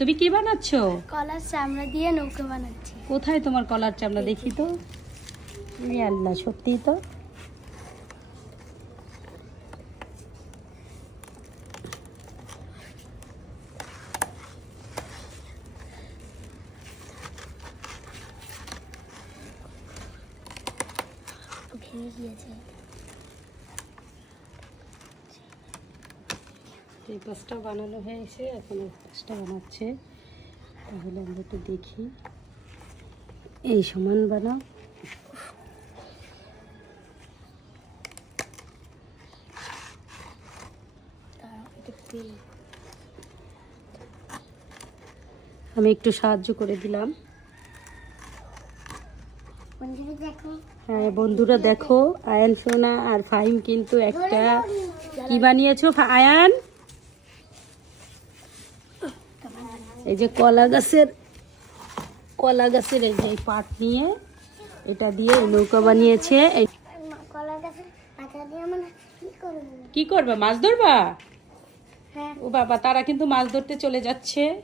তুমি কি বানাচ্ছ? কলার চামড়া দিয়ে নৌকা বানাচ্ছি। কোথায় তোমার কলার চামড়া? দেখি। তো। আল্লাহ সত্যি তো? ভেঙে গিয়েছে। এই পাঁচটা বানানো হয়েছে এখন এই পাঁচটা বানাচ্ছে। তাহলে আমরা একটু দেখি। এই সমান বানাও। আমি একটু সাহায্য করে দিলাম। বন্ধুরা দেখো। হ্যাঁ বন্ধুরা দেখো আয়ান সোনা আর ফাহিম কিন্তু একটা কি বানিয়েছো? আয়ান? এই যে কলা গাছের কলা গাছের এই যে পাট নিয়ে এটা দিয়ে নৌকা বানিয়েছে। এই কি করবে? মাছ ধরবা? হ্যাঁ। ও বাবা তারা কিন্তু মাছ ধরতে চলে যাচ্ছে।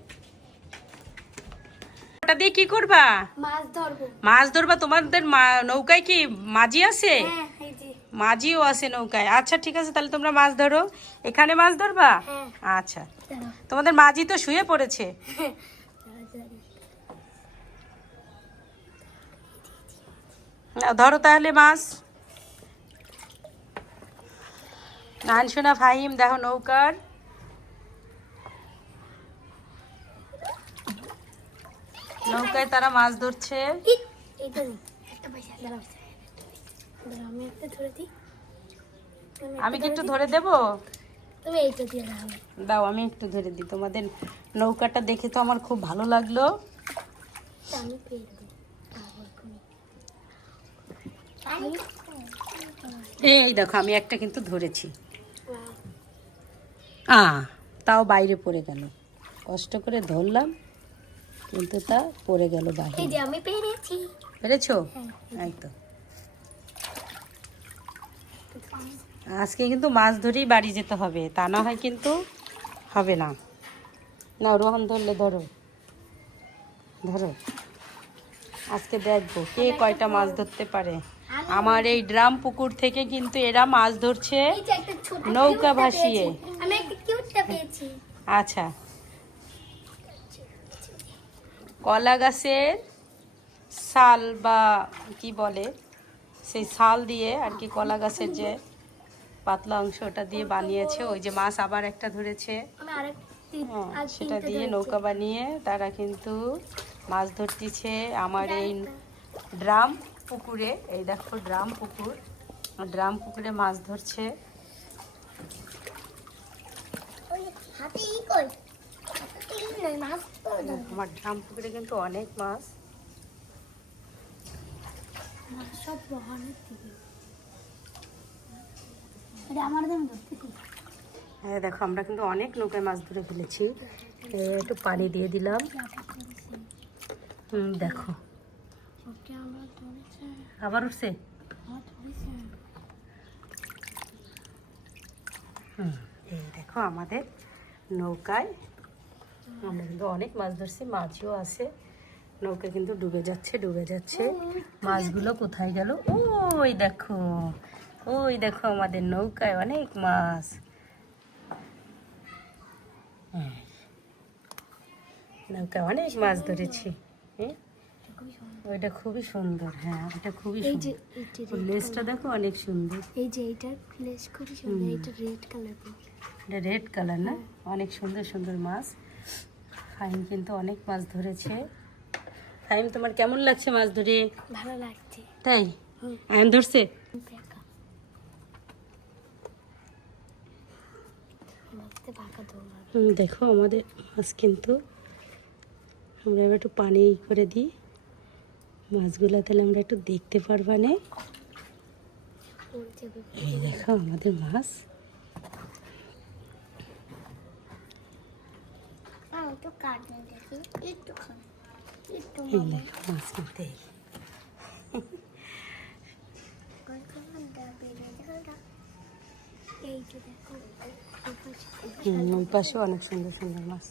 ওটা দিয়ে কি করবা? মাছ ধরবো। মাছ ধরবা? তোমাদের মা- নৌকায় কি মাঝি আছে? হ্যাঁ। মাঝিও আছে নৌকায়। আচ্ছা ঠিক আছে তাহলে তোমরা মাছ ধরো। এখানে মাছ ধরবা? হ্যাঁ। আচ্ছা। তোমাদের মাঝি তো শুয়ে পড়েছে। ধরো তাহলে মাছ। নান শোনা ফাহিম দেখো নৌকার। নৌকায় তারা মাছ ধরছে এই, এইটা নে, একটা পয়সা দাঁড়াও দাঁড়াও আমি একটা ধরে দিই। আমি কি একটু ধরে দেবো? তুমি এইটা দিয়ে দাও দাও আমি একটু ধরে দিই। তোমাদের নৌকাটা দেখে তো আমার খুব ভালো লাগল। আমি এই দেখো আমি একটা কিন্তু ধরেছি। আ তাও বাইরে পড়ে গেল। কষ্ট করে ধরলাম কিন্তু তা পড়ে গেল এই বাইরে আমি পেরেছি। পেরেছ? হ্যাঁ এই তো আজকে কিন্তু মাছ ধরেই বাড়ি যেতে হবে। তা না হয় কিন্তু হবে না। না রোহন ধরলে ধরো। ধরো। আজকে দেখব কে কয়টা মাছ ধরতে পারে। আমার এই ড্রাম পুকুর থেকে কিন্তু এরা মাছ ধরছে নৌকা ভাসিয়ে। আচ্ছা। কলা গাছের শাল বা কি বলে? সেই শাল দিয়ে আর কি কলা গাছের যে পাতলা অংশ ওটা দিয়ে বানিয়েছে। ওই যে মাছ আবার একটা ধরেছে। হ্যাঁ, সেটা দিয়ে নৌকা বানিয়ে তারা কিন্তু মাছ ধরতেছে। আমার এই ড্রাম পুকুরে এই দেখো ড্রাম পুকুর। ড্রাম পুকুরে মাছ ধরছে। আমার ড্রাম পুকুরে কিন্তু অনেক মাছ। মাছ সব বহানের দিকে এটা আমার দাম ধরতেছি হ্যাঁ দেখো আমরা কিন্তু অনেক নৌকায় মাছ ধরে ফেলেছি। একটু পানি দিয়ে দিলাম। হুম, দেখো। আবার উঠছে? হুম, এই দেখো আমাদের নৌকায় আমরা কিন্তু অনেক মাছ ধরছি মাছও আছে। নৌকা কিন্তু ডুবে যাচ্ছে ডুবে যাচ্ছে। মাছগুলো কোথায় গেল? ওই দেখো ওই দেখো আমাদের নৌকায় অনেক মাছ। নৌকায় অনেক মাছ ধরেছি? ওইটা খুবই সুন্দর হ্যাঁ ওইটা খুবই সুন্দর। লেজটা দেখো অনেক সুন্দর। এই যে এইটার ফ্লেশ খুবই সুন্দর। এটা রেড কালার এটা রেড কালার না? অনেক সুন্দর সুন্দর মাছ। ফাইম কিন্তু অনেক মাছ ধরেছে। ফাইম তোমার কেমন লাগছে মাছ ধরে? ভালো লাগছে। তাই। আয়ন ধরছে? দেখো আমাদের মাছ কিন্তু আমরা এবার একটু পানি করে দিই। মাছগুলো তাহলে আমরা একটু দেখতে পারবা না এই দেখো আমাদের মাছ। মাছ মধ্যে এই যে দেখো এই পাশে- হুম, ওই পাশে অনেক সুন্দর সুন্দর মাছ